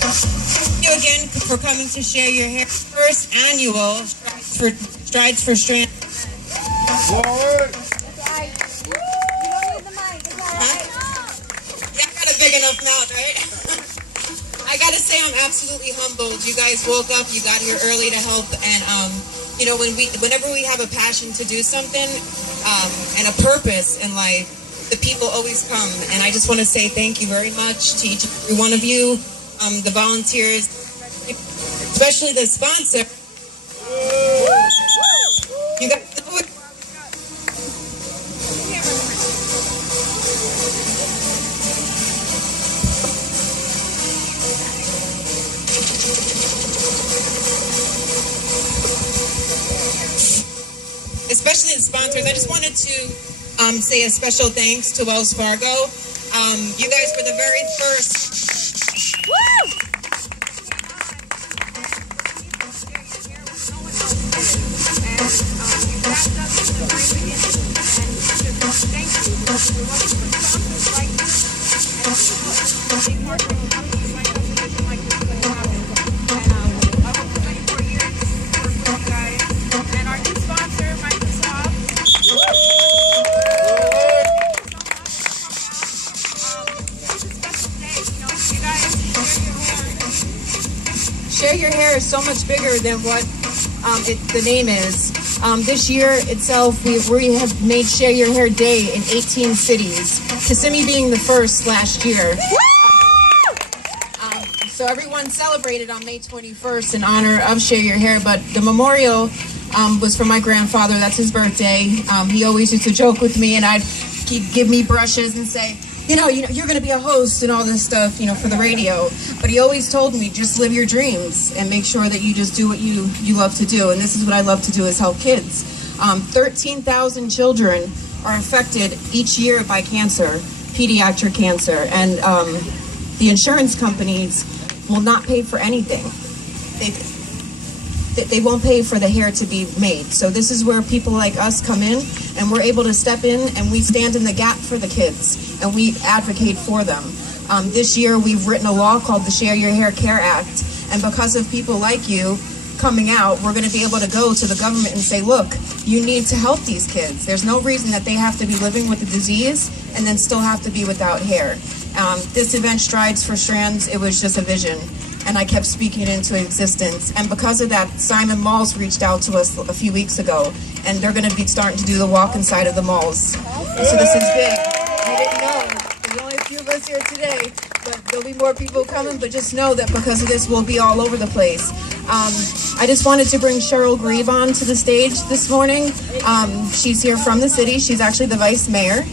Thank you again for coming to share your hair. First annual Strides for Strands. Forward. Yeah, I got a big enough mouth, right? I gotta say, I'm absolutely humbled. You guys woke up, you got here early to help, and you know, whenever we have a passion to do something and a purpose in life, the people always come. And I just want to say thank you very much to each and every one of you, the volunteers, especially the sponsor. You guys. Especially the sponsors, I just wanted to say a special thanks to Wells Fargo. You guys were the very first. Woo! Share Your Hair is so much bigger than what the name is. This year itself, we have made Share Your Hair Day in 18 cities, Kissimmee being the first last year. So everyone celebrated on May 21st in honor of Share Your Hair, but the memorial was for my grandfather. That's his birthday. He always used to joke with me, and he'd give me brushes and say, you know, you're going to be a host and all this stuff, you know, for the radio. But he always told me, just live your dreams and make sure that you just do what you love to do. And this is what I love to do, is help kids. 13,000 children are affected each year by cancer, pediatric cancer. And the insurance companies will not pay for anything. They won't pay for the hair to be made. So this is where people like us come in, and we're able to step in and we stand in the gap for the kids and we advocate for them. This year we've written a law called the Share Your Hair Care Act, and because of people like you coming out, we're going to be able to go to the government and say, look, you need to help these kids. There's no reason that they have to be living with the disease and then still have to be without hair. This event, Strides for Strands, it was just a vision, and I kept speaking it into existence. And because of that, Simon Malls reached out to us a few weeks ago, and they're going to be starting to do the walk inside of the malls. So this is big. You didn't know. There's only a few of us here today, but there'll be more people coming. But just know that because of this, we'll be all over the place. I just wanted to bring Cheryl Grieve on to the stage this morning. She's here from the city. She's actually the vice mayor,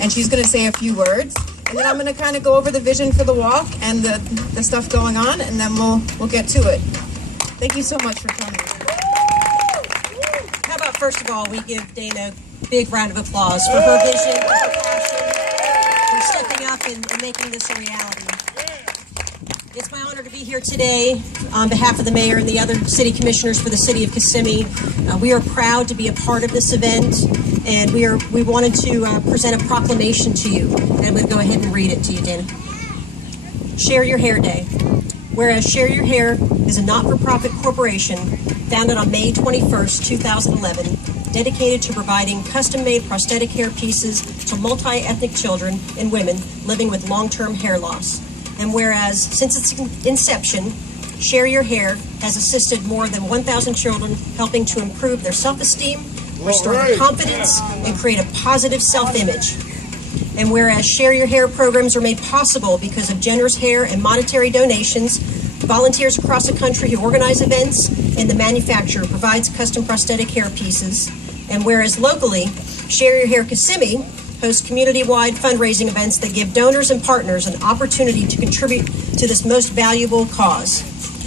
and she's going to say a few words. And then I'm going to kind of go over the vision for the walk and the stuff going on, and then we'll get to it. Thank you so much for coming. How about, first of all, we give Dana a big round of applause for her vision, for her passion, for stepping up and making this a reality. It's my honor to be here today on behalf of the mayor and the other city commissioners for the city of Kissimmee. We are proud to be a part of this event, and we wanted to present a proclamation to you. And I'm going to go ahead and read it to you, Dana. Share Your Hair Day. Whereas Share Your Hair is a not-for-profit corporation founded on May 21st, 2011, dedicated to providing custom-made prosthetic hair pieces to multi-ethnic children and women living with long-term hair loss. And whereas since its inception, Share Your Hair has assisted more than 1,000 children, helping to improve their self-esteem, restore their confidence, and create a positive self-image. And whereas Share Your Hair programs are made possible because of generous hair and monetary donations, volunteers across the country who organize events, and the manufacturer provides custom prosthetic hair pieces. And whereas locally, Share Your Hair Kissimmee hosts community-wide fundraising events that give donors and partners an opportunity to contribute to this most valuable cause.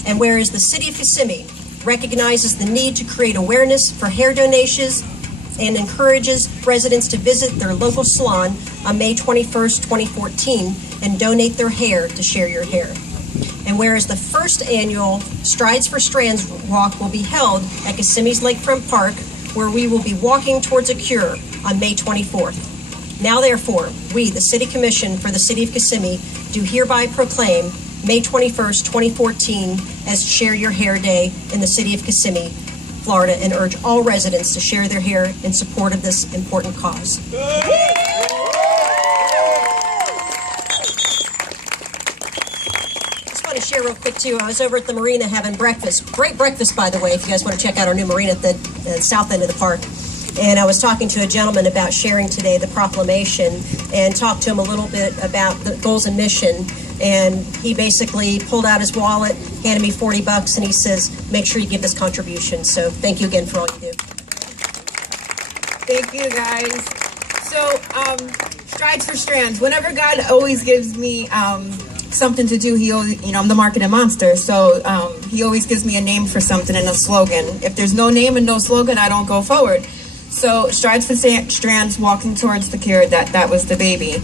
And whereas the city of Kissimmee recognizes the need to create awareness for hair donations and encourages residents to visit their local salon on May 21st, 2014 and donate their hair to Share Your Hair. And whereas the first annual Strides for Strands walk will be held at Kissimmee's Lakefront Park, where we will be walking towards a cure on May 24th. Now therefore, we, the City Commission for the City of Kissimmee, do hereby proclaim May 21st, 2014, as Share Your Hair Day in the city of Kissimmee, Florida, and urge all residents to share their hair in support of this important cause. To share real quick too, I was over at the marina having breakfast. Great breakfast, by the way, if you guys want to check out our new marina at the south end of the park. And I was talking to a gentleman about sharing today the proclamation and talked to him a little bit about the goals and mission. And he basically pulled out his wallet, handed me $40, and he says, make sure you give this contribution. So thank you again for all you do. Thank you, guys. So, Strides for Strands. Whenever God always gives me something to do, he always, I'm the marketing monster, so he always gives me a name for something and a slogan. If there's no name and no slogan, I don't go forward. So Strides for Strands, walking towards the cure, that was the baby.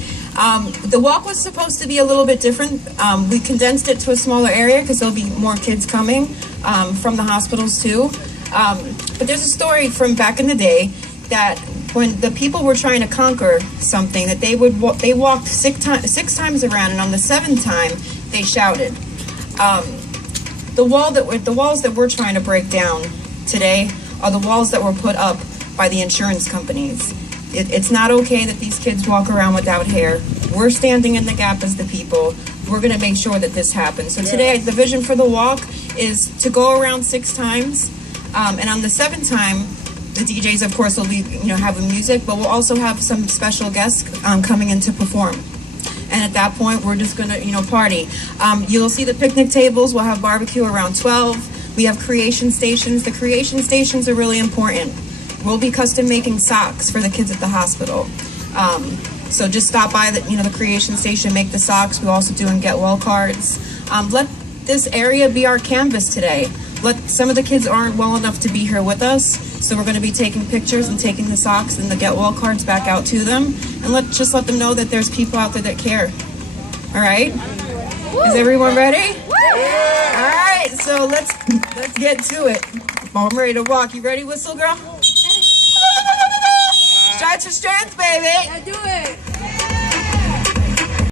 The walk was supposed to be a little bit different. We condensed it to a smaller area because there'll be more kids coming from the hospitals too. But there's a story from back in the day that when the people were trying to conquer something, that they walked six times around, and on the seventh time they shouted. The walls that we're trying to break down today are the walls that were put up by the insurance companies. It's not okay that these kids walk around without hair. We're standing in the gap as the people. We're going to make sure that this happens. So today, the vision for the walk is to go around 6 times, and on the 7th time, the DJs, of course, will be, having music, but we'll also have some special guests coming in to perform. And at that point, we're just going to, party. You'll see the picnic tables. We'll have barbecue around 12. We have creation stations. The creation stations are really important. We'll be custom making socks for the kids at the hospital. So just stop by the creation station, make the socks. We're also doing get well cards. Let this area be our canvas today. Some of the kids aren't well enough to be here with us, so we're going to be taking pictures and taking the socks and the get well cards back out to them, and let them know that there's people out there that care. All right? Is everyone ready? All right, so let's get to it. I'm ready to walk. You ready, Whistle Girl? Strides for Strands, baby. Yeah, do it.